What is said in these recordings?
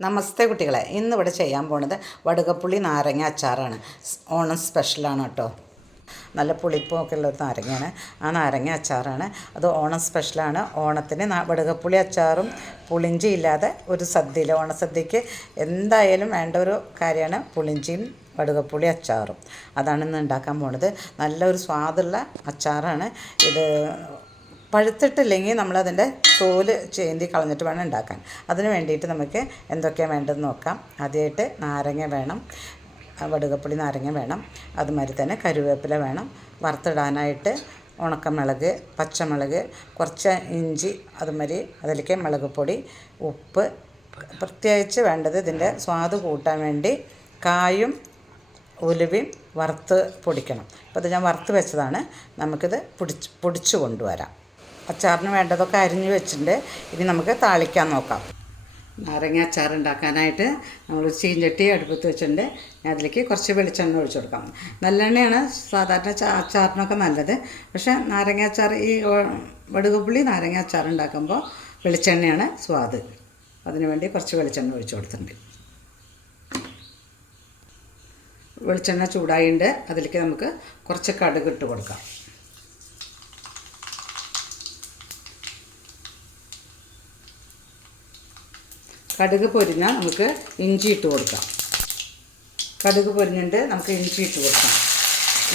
നമസ്തേ കുട്ടികളെ. ഇന്നിവിടെ ചെയ്യാൻ പോണത് വടുകപ്പുളി നാരങ്ങ അച്ചാറാണ്. ഓണം സ്പെഷ്യലാണ് കേട്ടോ. നല്ല പുളിപ്പൊക്കെ ഉള്ളൊരു നാരങ്ങയാണ്. ആ നാരങ്ങ അച്ചാറാണ്. അത് ഓണം സ്പെഷ്യലാണ്. ഓണത്തിന് വടുകപ്പുളി അച്ചാറും പുളിഞ്ചി ഇല്ലാതെ ഒരു സദ്യയിൽ ഓണസദ്യക്ക് എന്തായാലും വേണ്ട ഒരു കാര്യമാണ് പുളിഞ്ചിയും വടുകപ്പുളി അച്ചാറും. അതാണ് ഇന്ന് ഉണ്ടാക്കാൻ പോണത്. നല്ലൊരു സ്വാദുള്ള അച്ചാറാണ്. ഇത് പഴുത്തിട്ടില്ലെങ്കിൽ നമ്മളതിന്റെ തോൽ ചേന്തി കളഞ്ഞിട്ട് വേണം ഉണ്ടാക്കാൻ. അതിന് വേണ്ടിയിട്ട് നമുക്ക് എന്തൊക്കെയാണ് വേണ്ടതെന്ന് നോക്കാം. ആദ്യമായിട്ട് നാരങ്ങ വേണം. വടുകപ്പുളി നാരങ്ങ വേണം. അതുമാതിരി തന്നെ കരുവേപ്പില വേണം. വറുത്തിടാനായിട്ട് ഉണക്കമുളക് പച്ചമുളക് കുറച്ച് ഇഞ്ചി അതുമാതിരി അതിലേക്ക് മുളക് പൊടി ഉപ്പ്. പ്രത്യേകിച്ച് വേണ്ടത് ഇതിന്റെ സ്വാദ് കൂട്ടാൻ വേണ്ടി കായും ഉലുവയും വറുത്ത് പൊടിക്കണം. അപ്പോൾ ഇത് ഞാൻ വറുത്ത് വെച്ചതാണ്. നമുക്കിത് പൊടിച്ച് പൊടിച്ച് കൊണ്ടുവരാം. അച്ചാറിന് വേണ്ടതൊക്കെ അരിഞ്ഞ് വെച്ചിട്ടുണ്ട്. ഇനി നമുക്ക് താളിക്കാൻ നോക്കാം. നാരങ്ങ അച്ചാർ ഉണ്ടാക്കാനായിട്ട് നമ്മൾ ചീഞ്ചട്ടി അടുപ്പത്ത് വെച്ചിട്ടുണ്ട്. അതിലേക്ക് കുറച്ച് വെളിച്ചെണ്ണ ഒഴിച്ചു കൊടുക്കാം. നല്ലെണ്ണയാണ്. സാധാരണ അച്ചാറിനൊക്കെ നല്ലത്. പക്ഷേ നാരങ്ങ അച്ചാർ ഈ വടുകപ്പുള്ളി നാരങ്ങ അച്ചാർ ഉണ്ടാക്കുമ്പോൾ വെളിച്ചെണ്ണയാണ് സ്വാദ്. അതിനുവേണ്ടി കുറച്ച് വെളിച്ചെണ്ണ ഒഴിച്ചു കൊടുത്തിട്ടുണ്ട്. വെളിച്ചെണ്ണ ചൂടായിട്ടുണ്ട് അതിലേക്ക് നമുക്ക് കുറച്ച് കടുക് ഇട്ട് കൊടുക്കാം. കടുക് പൊരിഞ്ഞ നമുക്ക് ഇഞ്ചി ഇട്ട് കൊടുക്കാം. കടുക് പൊരിഞ്ഞിട്ട് നമുക്ക് ഇഞ്ചി ഇട്ട് കൊടുക്കാം.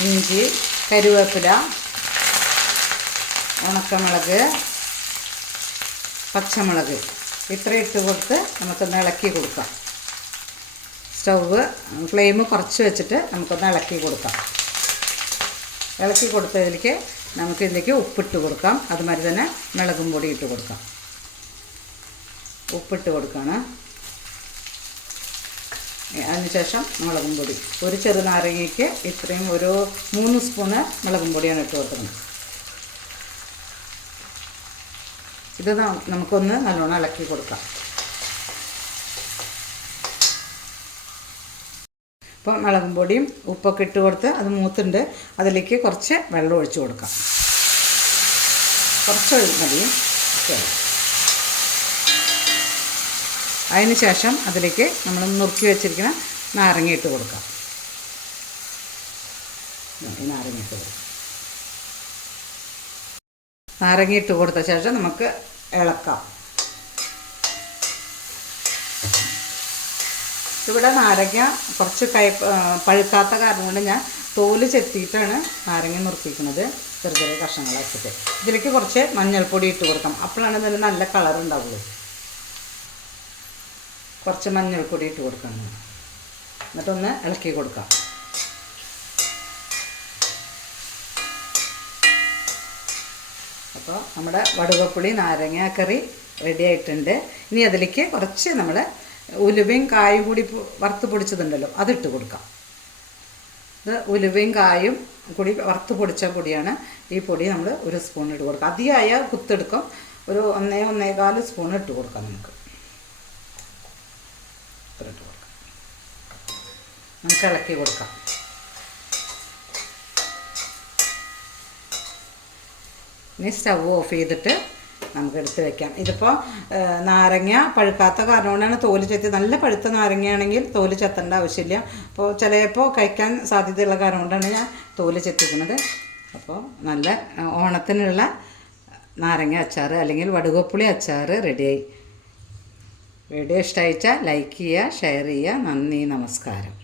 ഇഞ്ചി കരുവേപ്പില ഉണക്കമുളക് പച്ചമുളക് ഇത്ര ഇട്ട് കൊടുത്ത് നമുക്കൊന്ന് ഇളക്കി കൊടുക്കാം. സ്റ്റൗവ് ഫ്ലെയിം കുറച്ച് വെച്ചിട്ട് നമുക്കൊന്ന് ഇളക്കി കൊടുക്കാം. ഇളക്കി കൊടുത്തതിലേക്ക് നമുക്ക് ഇതിലേക്ക് ഉപ്പിട്ട് കൊടുക്കാം. അതുമാതിരി തന്നെ മുളകും പൊടി ഇട്ട് കൊടുക്കാം. ഉപ്പിട്ട് കൊടുക്കുകയാണ് അതിനുശേഷം മുളകും പൊടി. ഒരു ചെറുനാരങ്ങയ്ക്ക് ഇത്രയും ഒരു മൂന്ന് സ്പൂണ് മുളകും പൊടിയാണ് ഇട്ട് കൊടുക്കുന്നത്. ഇത് നമുക്കൊന്ന് നല്ലോണം ഇളക്കി കൊടുക്കാം. അപ്പോൾ മുളകും പൊടിയും ഉപ്പൊക്കെ ഇട്ട് കൊടുത്ത് അത് മൂത്തുണ്ട്. അതിലേക്ക് കുറച്ച് വെള്ളം ഒഴിച്ച് കൊടുക്കാം. കുറച്ച് മതി. ഓക്കെ അതിന് ശേഷം അതിലേക്ക് നമ്മൾ നുറുക്കി വെച്ചിരിക്കുന്ന നാരങ്ങ ഇട്ട് കൊടുക്കാം. നാരങ്ങ ഇട്ട് കൊടുക്കാം. നാരങ്ങ ഇട്ട് കൊടുത്ത ശേഷം നമുക്ക് ഇളക്കാം. ഇവിടെ നാരങ്ങ കുറച്ച് കൈ പഴുക്കാത്ത കാരണം കൊണ്ട് ഞാൻ തോൽ ചെത്തിയിട്ടാണ് നാരങ്ങ മുറിപ്പിക്കുന്നത് ചെറിയ ചെറിയ കഷ്ണങ്ങളാക്കിയിട്ട്. ഇതിലേക്ക് കുറച്ച് മഞ്ഞൾപ്പൊടി ഇട്ട് കൊടുക്കാം. അപ്പോഴാണ് ഇതിന് നല്ല കളർ ഉണ്ടാവുള്ളൂ. കുറച്ച് മഞ്ഞൾപ്പൊടി ഇട്ട് കൊടുക്കണം എന്നിട്ടൊന്ന് ഇളക്കി കൊടുക്കാം. അപ്പോൾ നമ്മുടെ വടുകപ്പുളി നാരങ്ങ കറി റെഡി ആയിട്ടുണ്ട്. ഇനി അതിലേക്ക് കുറച്ച് നമ്മൾ ഉലുവയും കായും കൂടി വറുത്ത് പൊടിച്ചതുണ്ടല്ലോ അതിട്ട് കൊടുക്കാം. ഇത് ഉലുവയും കായും കൂടി വറുത്ത് പൊടിച്ച പൊടിയാണ് ഈ പൊടി നമ്മൾ ഒരു സ്പൂൺ ഇട്ട് കൊടുക്കാം അധികമായ കുത്തെടുക്കും. ഒരു ഒന്നേ ഒന്നേകാൽ സ്പൂൺ ഇട്ട് കൊടുക്കാം നമുക്ക് ഇത്ര ഇട്ട് കൊടുക്കാം നമുക്ക് ഇളക്കി കൊടുക്കാം. ഇനി സ്റ്റവ് ഓഫ് ചെയ്തിട്ട് നമുക്ക് എടുത്ത് വെക്കാം. ഇതിപ്പോൾ നാരങ്ങ പഴുക്കാത്ത കാരണം കൊണ്ടാണ് തോൽ ചെത്തി നല്ല പഴുത്ത നാരങ്ങയാണെങ്കിൽ തോൽ ചെത്തേണ്ട ആവശ്യമില്ല. അപ്പോൾ ചിലപ്പോൾ കഴിക്കാൻ സാധ്യതയുള്ള കാരണം കൊണ്ടാണ് ഞാൻ തോൽ ചെത്തിക്കുന്നത്. അപ്പോൾ നല്ല ഓണത്തിനുള്ള നാരങ്ങ അച്ചാർ അല്ലെങ്കിൽ വടുകപ്പുളി അച്ചാർ റെഡിയായി. വീഡിയോ ഇഷ്ടമായിച്ചാൽ ലൈക്ക് ചെയ്യുക ഷെയർ ചെയ്യുക. നന്ദി നമസ്കാരം.